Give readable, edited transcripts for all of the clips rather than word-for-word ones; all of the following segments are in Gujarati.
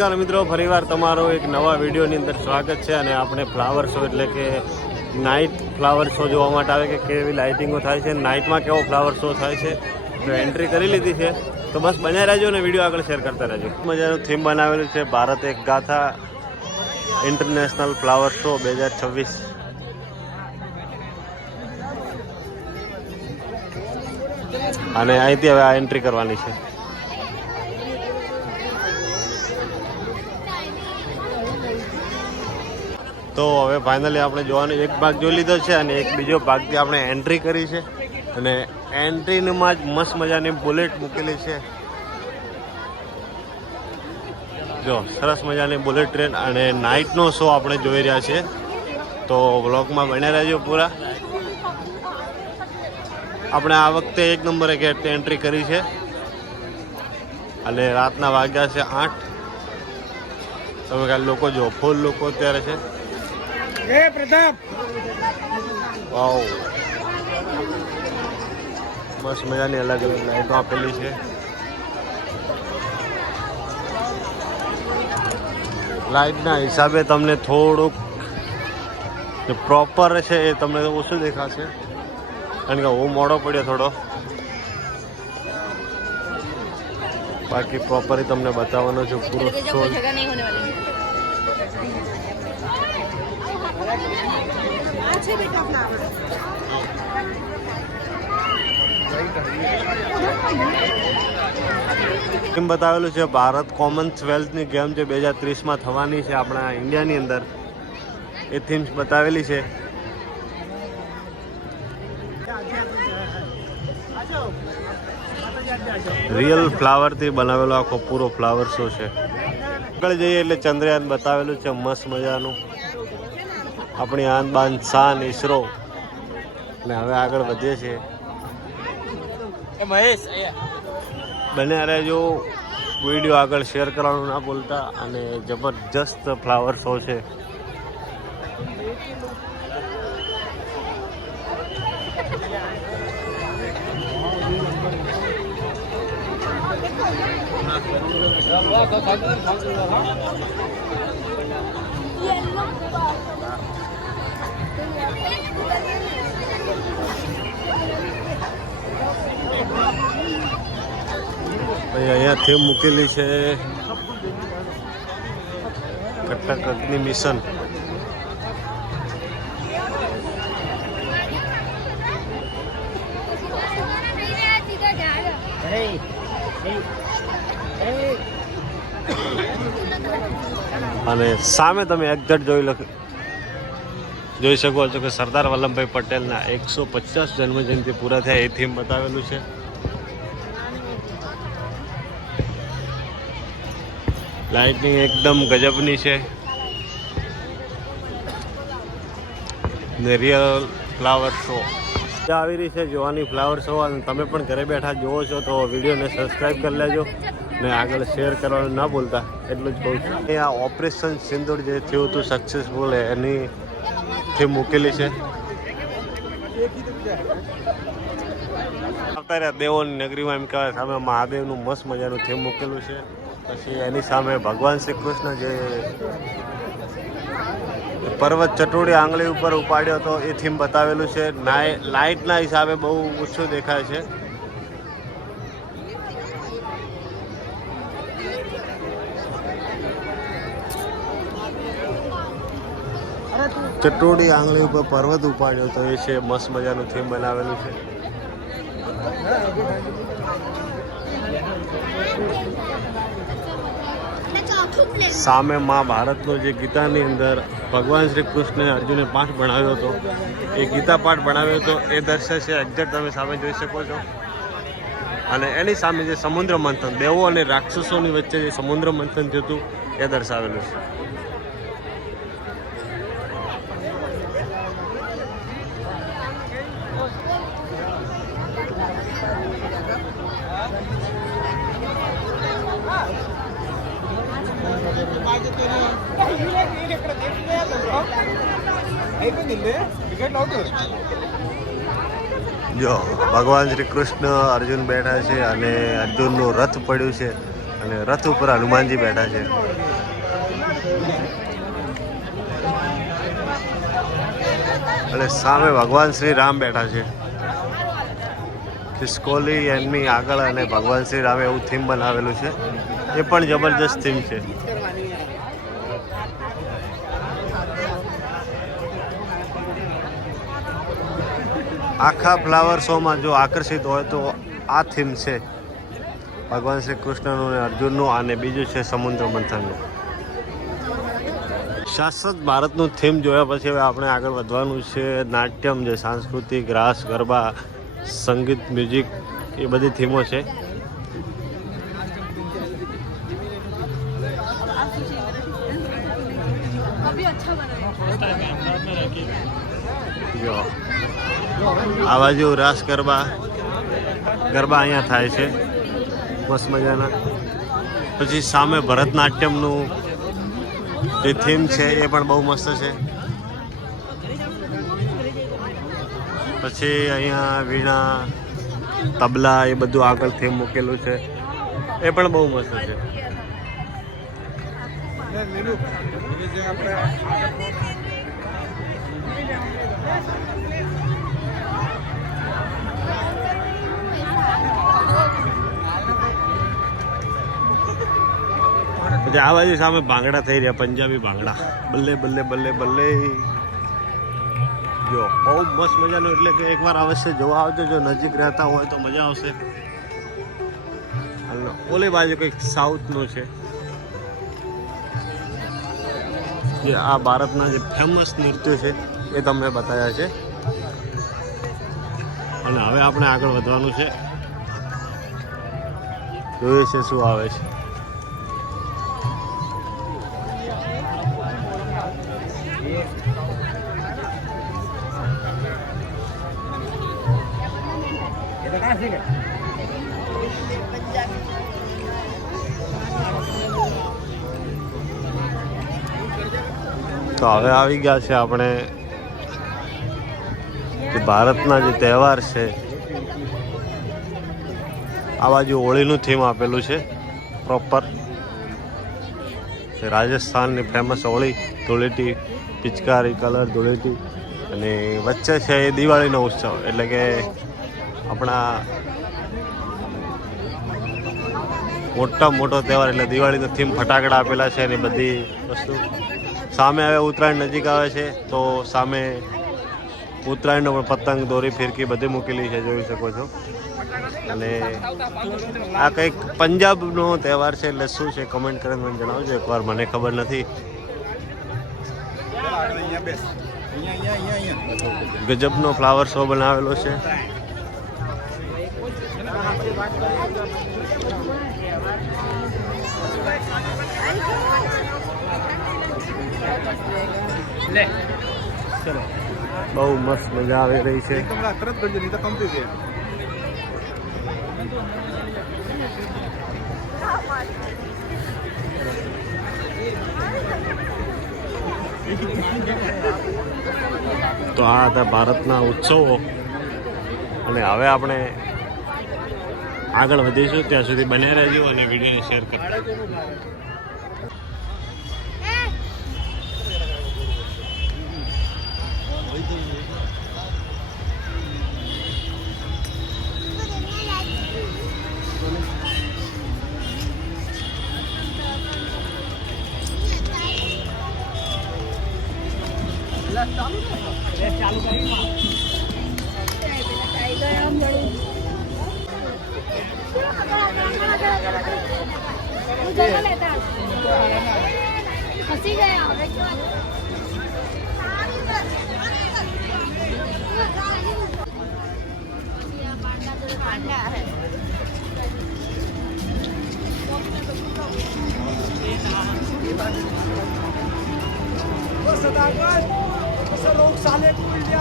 નમસ્કાર મિત્રો, ફરીવાર તમારો એક નવા વિડીયોની અંદર સ્વાગત છે. અને આપણે ફ્લાવર શો એટલે કે નાઇટ ફ્લાવર શો જોવા માટે આવે કે કેવી લાઇટિંગો થાય છે, નાઇટમાં કેવો ફ્લાવર શો થાય છે. તો એન્ટ્રી કરી લીધી છે, તો બસ બન્યા રહેજો અને વિડીયો આગળ શેર કરતા રહેજો. મજાનું થીમ બનાવેલું છે, ભારત એક ગાથા ઇન્ટરનેશનલ ફ્લાવર શો 2026. અને અહીંથી હવે આ એન્ટ્રી કરવાની છે. તો હવે ફાઇનલી આપણે જોવાનો એક ભાગ જોઈ લીધો છે અને એક બીજો ભાગથી આપણે એન્ટ્રી કરી છે. અને એન્ટ્રીમાં જ મસ્ત મજાની બુલેટ મૂકેલી છે. જો સરસ મજાની બુલેટ ટ્રેન અને નાઇટનો શો આપણે જોઈ રહ્યા છીએ. તો વ્લોગમાં બન્યા રહેજો પૂરા. આપણે આ વખતે 1 નંબરે ગેટ એન્ટ્રી કરી છે અને રાતના વાગ્યા છે 8. તમે કાલે લોકો જો ફૂલ લોકો અત્યારે છે. પ્રતાપ વાવ, મસ્ત મજાની અલગ અલગ લાઈટો આપેલી છે. લાઇટના હિસાબે તમને થોડુંક જે પ્રોપર છે એ તમને ઓછું દેખાશે, કારણ કે હું મોડો પડ્યો થોડો. બાકી પ્રોપર તમને બતાવવાનો છું પૂરો શો. એમ બતાવેલું છે ભારત કોમનવેલ્થની ગેમ જે 2030માં થવાની છે આપણા ઇન્ડિયાની અંદર, એ થીમ્સ બતાવેલી છે. રિયલ ફ્લાવરથી બનાવેલો આખો પૂરો ફ્લાવર શો છે. આગળ જઈએ એટલે ચંદ્રયાન બતાવેલું છે મસ્ત મજાનું. આપણી આન બાન શાન ઈસરો. અને હવે આગળ વધીએ છીએ. બને રહેજો, વિડીયો આગળ શેર કરવાનું ના ભૂલતા. અને જબરજસ્ત ફ્લાવર શો છે. અહીંયા થીમ મૂકેલી છે કટક અગ્નિ મિશન. અને સામે તમે એક્ઝેક્ટ જોઈ શકો છો કે સરદાર વલ્લભભાઈ પટેલના 150 જન્મજયંતિ પૂરા થયા, એ થીમ બતાવેલું છે. લાઇટિંગ એકદમ ગજબની છે. રિયલ ફ્લાવર શો આવી રહી છે જોવાની ફ્લાવર શો. અને તમે પણ ઘરે બેઠા જોવો છો તો વિડીયોને સબસ્ક્રાઈબ કરી લેજો ને આગળ શેર કરવાનું ના ભૂલતા. એટલું જ કહું છું. આ ઓપરેશન સિંદૂર જે થયું હતું સક્સેસફુલ, એની થીમ મૂકેલી છે. અત્યારે દેવોની નગરીમાં એમ કહેવાય સામે મહાદેવનું મસ્ત મજાનું થીમ મૂકેલું છે. પછી એની સામે ભગવાન શ્રી કૃષ્ણ જે પર્વત ચટોડી આંગળી ઉપર ઉપાડ્યો હતો એ થીમ બતાવેલું છે. લાઇટના હિસાબે બહુ ઓછું દેખાય છે. ચટોડી આંગળી ઉપર પર્વત ઉપાડ્યો તો એ છે મસ્ત મજાનું થીમ બનાવેલું છે. સામે મહાભારતનો જે ગીતાની અંદર ભગવાન શ્રી કૃષ્ણે અર્જુને પાઠ ભણાવ્યો હતો, એ ગીતા પાઠ ભણાવ્યો હતો એ દર્શાવે છે. એક્ઝેક્ટ તમે સામે જોઈ શકો છો. અને એની સામે જે સમુદ્ર મંથન, દેવો અને રાક્ષસોની વચ્ચે જે સમુદ્ર મંથન થયું હતું એ દર્શાવેલું છે. જો ભગવાન શ્રી કૃષ્ણ અર્જુન બેઠા છે અને અર્જુનનું રથ પડ્યું છે અને રથ ઉપર હનુમાનજી બેઠા છે. અને સામે ભગવાન શ્રી રામ બેઠા છે. ખિસકોલી એમની આગળ અને ભગવાન શ્રી રામ એવું થીમ બનાવેલું છે. એ પણ જબરજસ્ત થીમ છે. આખા ફ્લાવર શોમાં જો આકર્ષિત હોય તો આ થીમ છે ભગવાન શ્રી કૃષ્ણનું અને અર્જુનનું, અને બીજું છે સમુદ્ર મંથનનું. શાશ્વત ભારતનું થીમ જોયા પછી હવે આપણે આગળ વધવાનું છે. નાટ્યમ જે સાંસ્કૃતિક, રાસ, ગરબા, સંગીત, મ્યુઝિક એ બધી થીમો છે. જો આ બાજુ રાસ ગરબા અહીંયા થાય છે મસ્ત મજાના. પછી સામે ભરતનાટ્યમનું જે થીમ છે એ પણ બહુ મસ્ત છે. પછી અહીંયા વીણા, તબલા એ બધું આગળ થીમ મૂકેલું છે. એ પણ બહુ મસ્ત છે. પછી આ બાજુ સામે ભાંગડા થઈ રહ્યા, પંજાબી ભાંગડા. બલ્લે બલ્લે બલ્લે બલ્લે. જો બહુ મસ્ત મજાનું, એટલે કે એકવાર અવશ્ય જોવા આવજો. જો નજીક રહેતા હોય તો મજા આવશે. ઓલી બાજુ કંઈક સાઉથનું છે. જે આ ભારતના જે ફેમસ નૃત્ય છે એ તમને બતાવ્યા છે. અને હવે આપણે આગળ વધવાનું છે. જોઈએ છે શું આવે છે. તો હવે આવી ગયા છે આપણે જે ભારતના જે તહેવાર છે. આ બાજુ હોળીનું થીમ આપેલું છે પ્રોપર. રાજસ્થાનની ફેમસ હોળી, ધૂળેટી, પિચકારી, કલર, ધૂળેટી. અને વચ્ચે છે એ દિવાળીનો ઉત્સવ, એટલે કે આપણા મોટો તહેવાર એટલે દિવાળીનો થીમ. ફટાકડા આપેલા છે એની બધી વસ્તુ. સામે હવે ઉત્તરાયણ નજીક આવે છે તો સામે ઉત્તરાયણનો પણ પતંગ, દોરી, ફિરકી બધી મૂકેલી છે, જોઈ શકો છો. અને આ કંઈક પંજાબનો તહેવાર છે, એટલે શું છે કમેન્ટ કરીને મને જણાવજો એકવાર, મને ખબર નથી. ગજબનો ફ્લાવર શો બનાવેલો છે. બહુ મસ્ત મજા આવી રહી છે. તો આ હતા ભારતના ઉત્સવો. અને હવે આપણે આગળ વધીશું. ત્યાં સુધી બન્યા રહેજો અને વિડીયોને શેર કરજો. ચાલુ કરી ફસી ગયા. लोग साले को इंडिया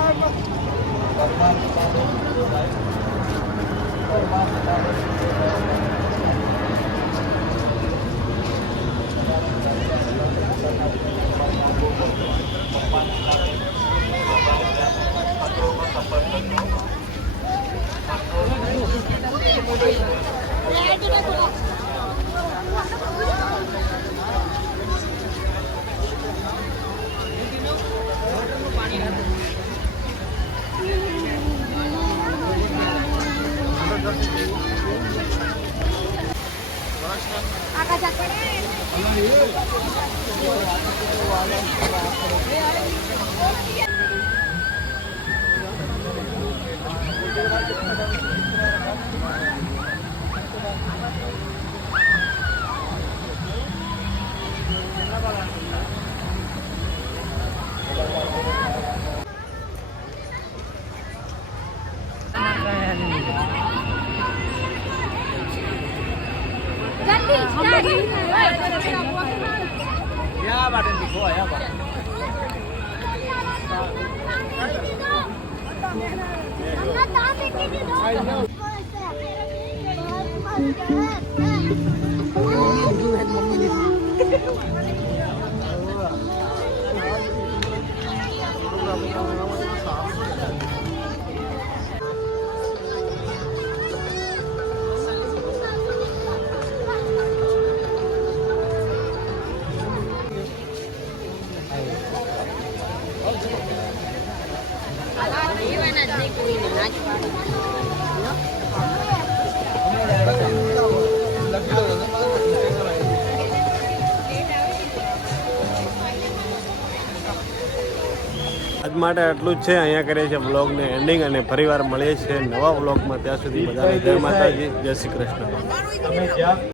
આજ માટે આટલું જ છે. અહીંયા કરીએ છીએ વ્લોગને એન્ડિંગ અને ફરીવાર મળીએ છીએ નવા વ્લોગમાં. ત્યાં સુધી બધાને જય માતાજી, જય શ્રી કૃષ્ણ.